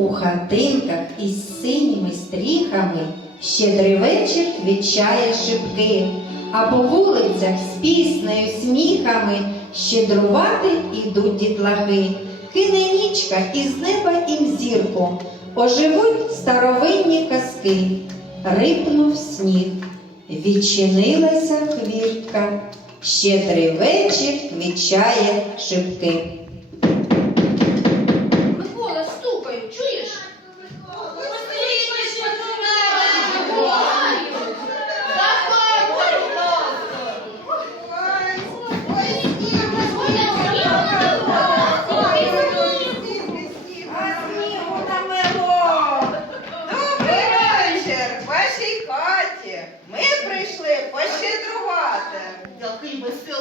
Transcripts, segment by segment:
У хатинках із синіми стріхами щедрий вечір квічає шибки, а по вулицях з піснею сміхами щедрувати ідуть дітлахи. Кине нічка із неба їм зірку, оживуть старовинні казки. Рипнув сніг, відчинилася хвіртка, щедрий вечір квічає шибки.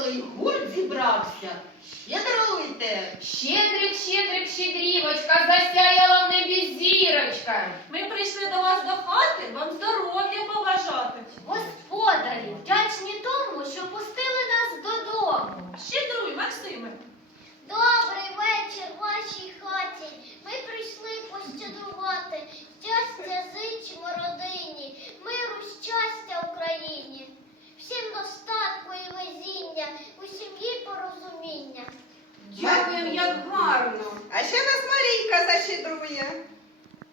Який гурт зібрався. Щедруйте. Щедрик, щедрик, щедрівочка, засяяла в небі зірочка. Ми прийшли до вас до хати, вам здоров'я побажати. Господарі, вдячні тому, що пустили нас додому. Щедруй, Максиме. Добрий вечір вашій хаті. Ми прийшли пощедрувати. Щастя зичимо родині, миру, щастя Україні. Всім достатку і везіння, у сім'ї порозуміння. Дякуємо, як гарно. А ще нас Марійка защедрує.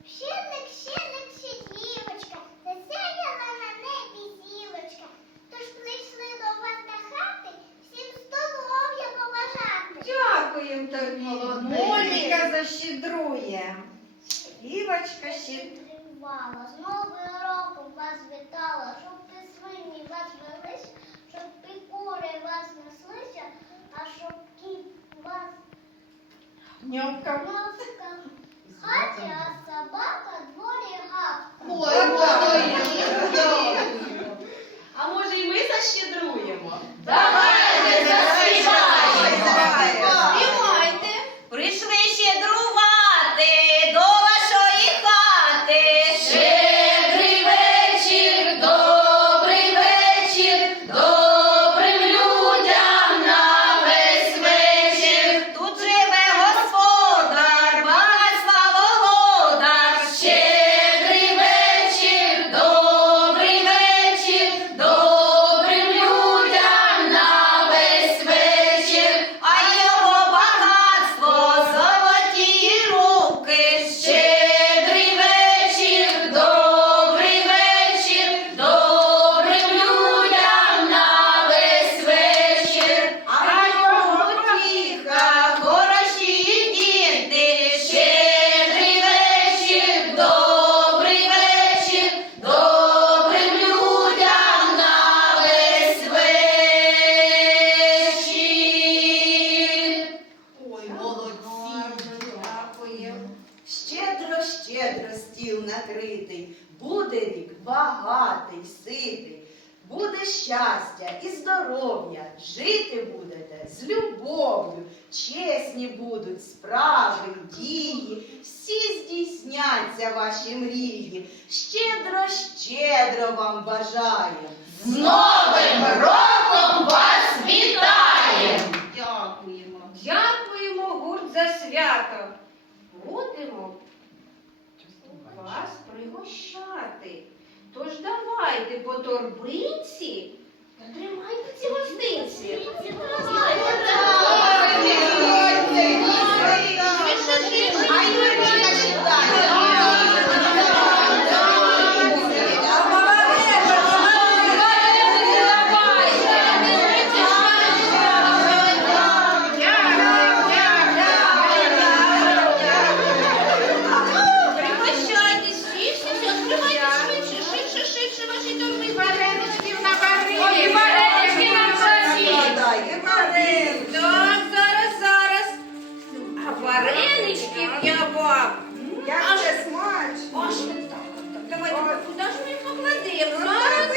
Щедрик, щедрик, щедрівочка, засяяла на небі зілочка. Тож прийшли до вас на хати, всім здоров'я побажати. Дякуємо тобі. Моніка защедрує. Щедрівочка ще. Тривала, з Новим роком вас вітала, щоб ти свині вас велися, щоб пікури вас неслися, а щоб кіт вас Ньовка. ласка. Хаті, а собака дворі гав. Ой, накритий, буде рік багатий, ситий, буде щастя і здоров'я, жити будете з любов'ю, чесні будуть справи, дії, всі здійсняться ваші мрії. Щедро, щедро вам бажаю. З Новим роком вас вітаємо! Дякуємо. Дякуємо гурт за свято. Будемо вас пригощати. Тож давайте по торбинці та тримайте ці гостинці. Давайте, давайте, давайте. Варенички я баб. Як це смачно. Давайте куди ж ми покладемо? Ну, Зараз